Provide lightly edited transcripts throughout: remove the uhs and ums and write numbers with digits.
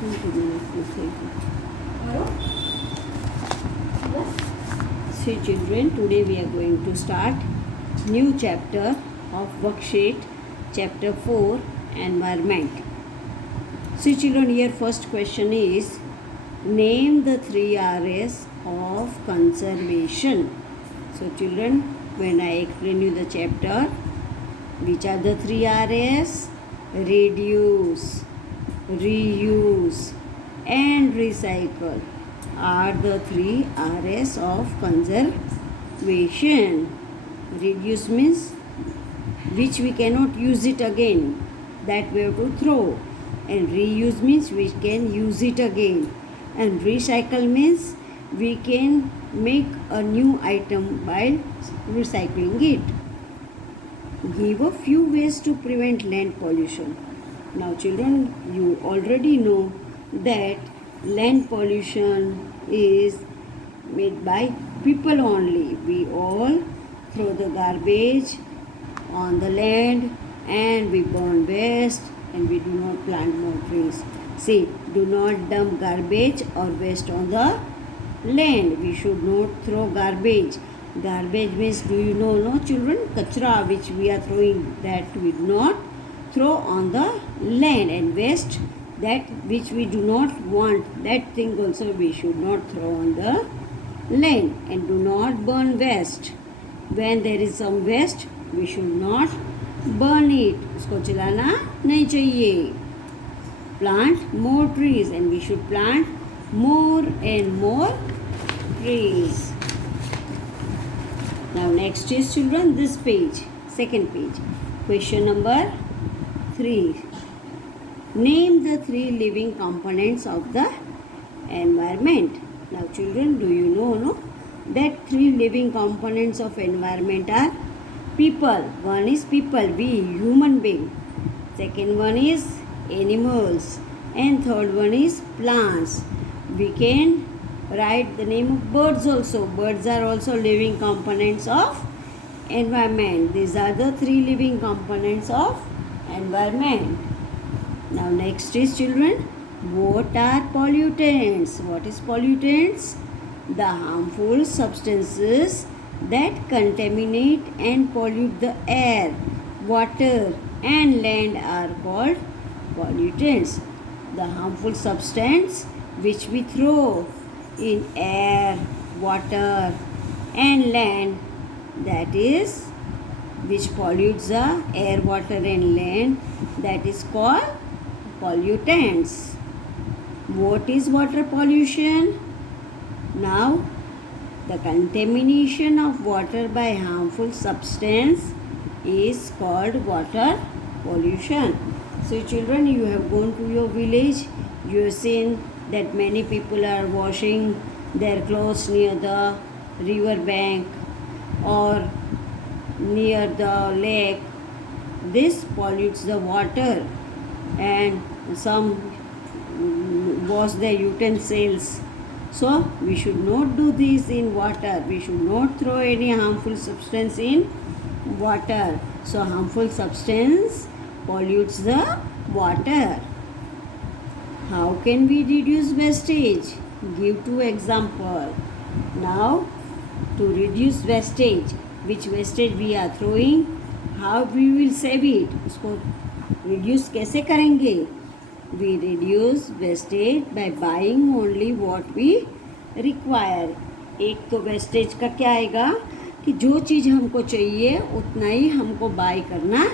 See children, today we are going to start new chapter of worksheet, chapter 4, environment. See children, here first question is, name the 3 R's of conservation. So children, when I explain you the chapter, which are the 3 R's? Reduce, reuse and recycle are the 3 R's of conservation. Reduce means which we cannot use it again, that we have to throw, and reuse means we can use it again, and recycle means we can make a new item by recycling it. Give a few ways to prevent land pollution. Now children, you already know that land pollution is made by people only. We all throw the garbage on the land and we burn waste and we do not plant more trees. See, do not dump garbage or waste on the land. We should not throw garbage. Garbage means, do you know, no children? Kachra which we are throwing, that we do not throw on the land, and waste, that which we do not want, that thing also we should not throw on the land. And do not burn waste. When there is some waste, we should not burn it. उसको जलाना नहीं चाहिए. Plant more trees, and we should plant more and more trees. Now next is children this page, second page. Question number 3. Name the 3 living components of the environment. Now children, do you know, no, that 3 living components of environment are people. One is people, we human being. Second one is animals, and third one is plants. We can write the name of birds also. Birds are also living components of environment. These are the 3 living components of environment. Now next is children, what are pollutants? What is pollutants? The harmful substances that contaminate and pollute the air, water and land are called pollutants. The harmful substance which we throw in air, water and land, that is, which pollutes the air, water and land, that is called pollutants. What is water pollution? Now, the contamination of water by harmful substance is called water pollution. So children, you have gone to your village, you have seen that many people are washing their clothes near the river bank or near the lake. This pollutes the water, and some wash their utensils. So we should not do this in water. We should not throw any harmful substance in water. So harmful substance pollutes the water. How can we reduce wastage? Give 2 examples. Now, to reduce wastage, which wastage we are throwing, how we will save it? उसको reduce कैसे करेंगे? We reduce wastage by buying only what we require. एक तो wastage का क्या आएगा कि जो चीज़ हमको चाहिए उतना ही हमको buy करना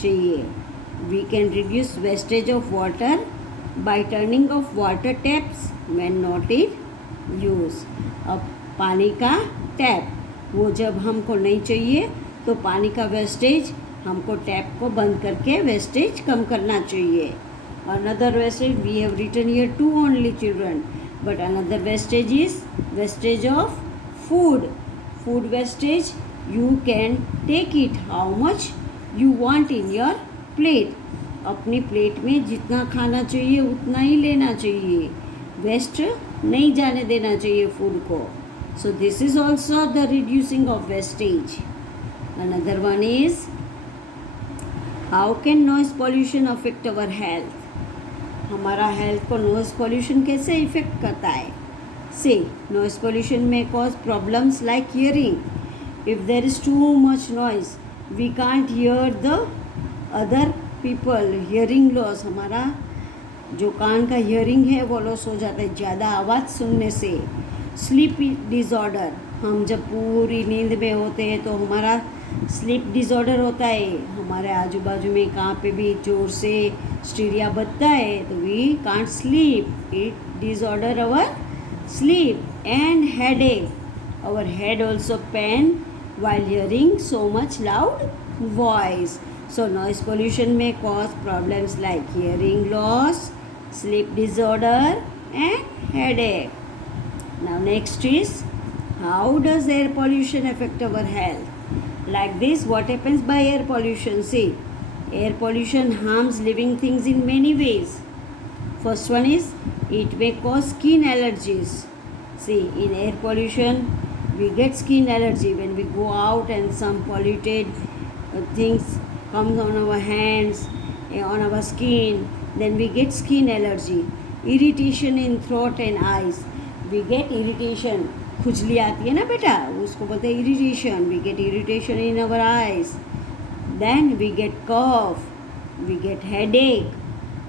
चाहिए. We can reduce wastage of water by turning off water taps when not in use. अब पानी का टैप, वो जब हमको नहीं चाहिए तो पानी का वेस्टेज हमको टैप को बंद करके वेस्टेज कम करना चाहिए. Another wastage, we have written here 2 only children, but another wastage is wastage of food. Food wastage, you can take it how much you want in your plate. अपनी plate में जितना खाना चाहिए उतना ही लेना चाहिए. वेस्ट नहीं जाने देना चाहिए फूड को. So this is also the reducing of wastage. Another one is, how can noise pollution affect our health? हमारा हेल्थ को नॉइज़ पोल्यूशन कैसे इफेक्ट करता है. सी, नॉइज़ पोल्यूशन में cause problems like hearing. If there is too much noise we can't hear the other people. Hearing loss, हमारा जो कान का hearing है वो लॉस हो जाता है ज़्यादा आवाज़ सुनने से. स्लीप डिसऑर्डर, हम जब पूरी नींद में होते हैं तो हमारा स्लीप डिसऑर्डर होता है. हमारे आजू बाजू में कहाँ पे भी जोर से स्टीरिया बजता है तो we can't sleep. It disorder our sleep. And headache, our head also pain while hearing so much loud voice. So noise pollution may cause problems like hearing loss, sleep disorder and headache. Now next is, how does air pollution affect our health? Like this, what happens by air pollution? See, air pollution harms living things in many ways. First one is, it may cause skin allergies. See, in air pollution, we get skin allergy when we go out and some polluted things comes on our hands, on our skin. Then we get skin allergy. Irritation in throat and eyes. We get irritation. खुजली आती है ना बेटा, उसको बोलते हैं irritation. We get irritation in our eyes. Then we get cough. We get headache.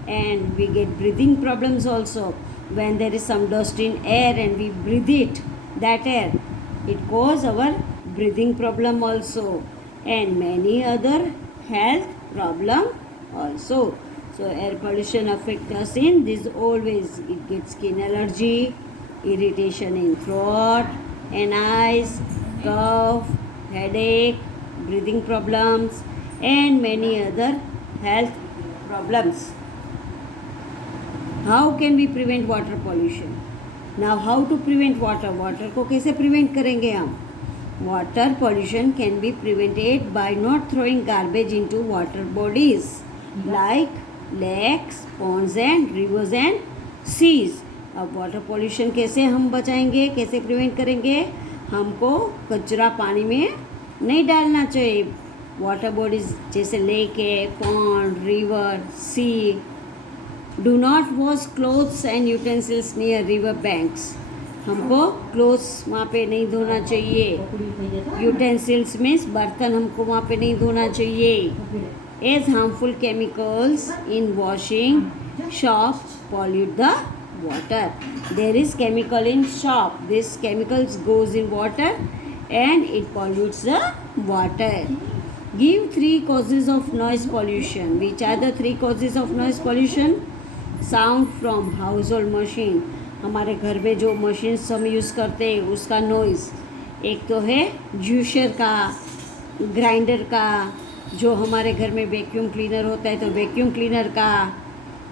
And we get breathing problems also. When there is some dust in air and we breathe it, that air, it causes our breathing problem also, and many other health problem also. So air pollution affects us in this always. It gets skin allergy, irritation in throat and eyes, cough, headache, breathing problems and many other health problems. How can we prevent water pollution? Now how to prevent water? Water को कैसे prevent करेंगे हम? Water pollution can be prevented by not throwing garbage into water bodies like lakes, ponds and rivers and seas. अब water pollution कैसे हम बचाएंगे, कैसे prevent करेंगे? हमको कचरा पानी में नहीं डालना चाहिए. Water bodies जैसे lake है, pond, river, sea. Do not wash clothes and utensils near river banks. हमको क्लोथ्स वहाँ पे नहीं धोना चाहिए. यूटेंसिल्स मीन्स बर्तन हमको वहाँ पे नहीं धोना चाहिए. As harmful chemicals in washing shop pollute the water. There is chemical in shop. This chemicals goes in water and it pollutes the water. Give 3 causes of noise pollution. Which are the 3 causes of noise pollution? Sound from house hold machine, हमारे घर में जो machines हम use करते हैं उसका noise. एक तो है जूसर का, ग्राइंडर का, जो हमारे घर में वैक्यूम क्लीनर होता है तो वैक्यूम क्लीनर का.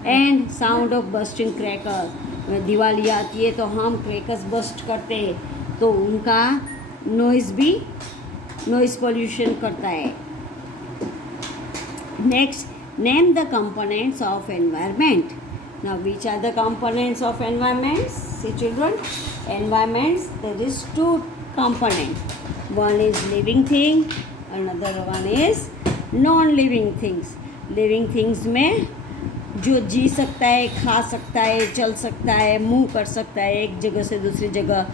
And sound of bursting cracker, Diwali आती है तो हम क्रैकर्स बस्ट करते हैं तो उनका नॉइज़ भी नॉइज़ पोल्यूशन करता है. Next, name the components of environment. Now which are the components of environments? See children, environments, there is 2 components. One is living thing, another one is non-living things. Living things में जो जी सकता है, खा सकता है, चल सकता है, मूव कर सकता है एक जगह से दूसरी जगह,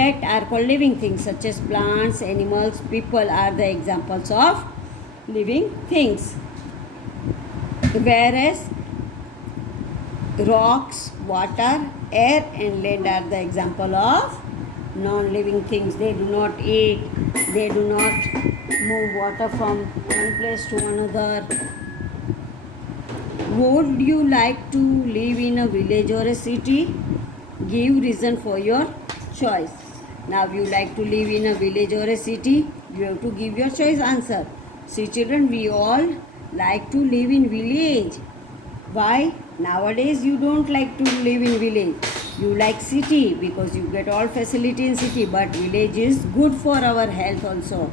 that are called living things. Such as plants, animals, people are the examples of living things. Whereas rocks, water, air and land are the example of non-living things. They do not eat, they do not move water from one place to another. Would you like to live in a village or a city? Give reason for your choice. Now you like to live in a village or a city, you have to give your choice answer. See children, we all like to live in village. Why? Nowadays you don't like to live in village. You like city because you get all facility in city, but village is good for our health also.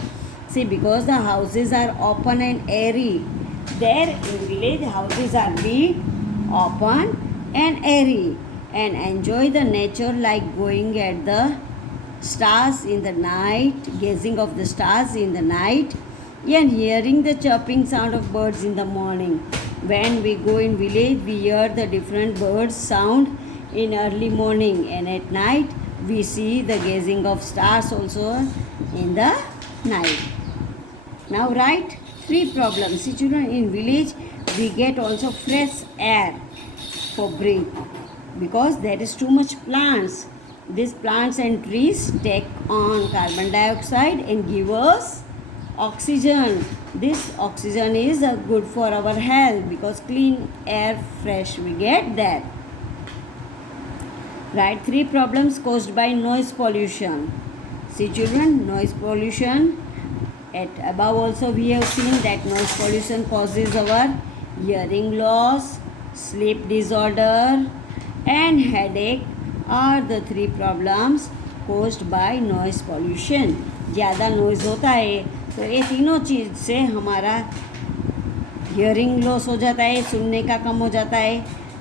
See, because the houses are open and airy. There in village houses are big, open and airy, and enjoy the nature like going at the stars in the night, gazing of the stars in the night and hearing the chirping sound of birds in the morning. When we go in village, we hear the different birds sound in early morning, and at night we see the gazing of stars also in the night. Now write 3 problems. See children, in village we get also fresh air for breathe because there is too much plants. These plants and trees take on carbon dioxide and give us oxygen. This oxygen is good for our health because clean air, fresh we get that. Write 3 problems caused by noise pollution. See children, noise pollution. At above also we have seen that noise pollution causes our hearing loss, sleep disorder and headache are the 3 problems caused by noise pollution. ज़्यादा noise होता है तो ये तीनों चीज़ से हमारा hearing loss हो जाता है, सुनने का कम हो जाता है,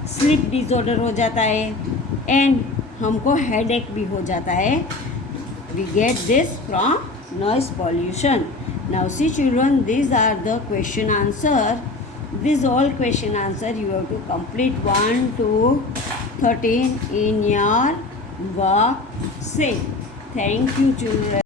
स्लीप डिसऑर्डर हो जाता है एंड हमको हेडेक भी हो जाता है. We get this from noise pollution. Now see children, these are the question answer. These all question answer you have to complete 1 to 13 in your work set. Thank you children.